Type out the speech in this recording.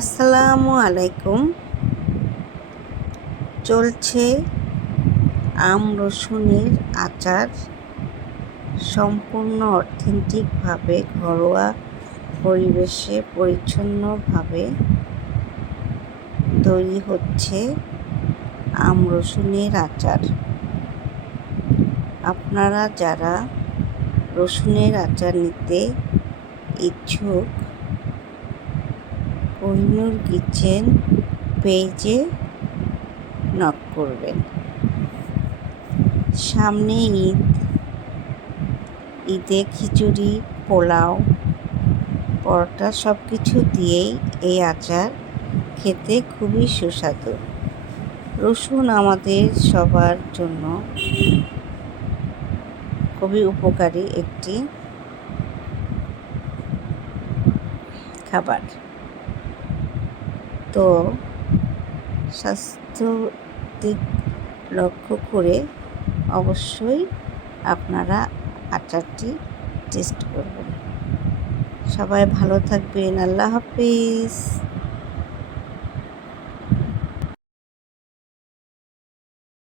আসসালামু আলাইকুম। চলছে আম রসুনের আচার, সম্পূর্ণ অথেন্টিকভাবে ঘরোয়া পরিবেশে পরিচ্ছন্নভাবে তৈরি হচ্ছে আম রসুনের আচার। আপনারা যারা রসুনের আচার নিতে ইচ্ছুক, কোহিনূর কিচেন পেজে নক করবেন। সামনে ঈদে খিচুড়ি, পোলাও, পরোটা সব কিছু দিয়েই এই আচার খেতে খুবই সুস্বাদু। রসুন আমাদের সবার জন্য খুবই উপকারী একটি খাবার। তো স্বাস্থ্য দিক লক্ষ্য করে অবশ্যই আপনারা আচারটি টেস্ট করবেন। সবাই ভালো থাকবেন। আল্লাহ হাফেজ।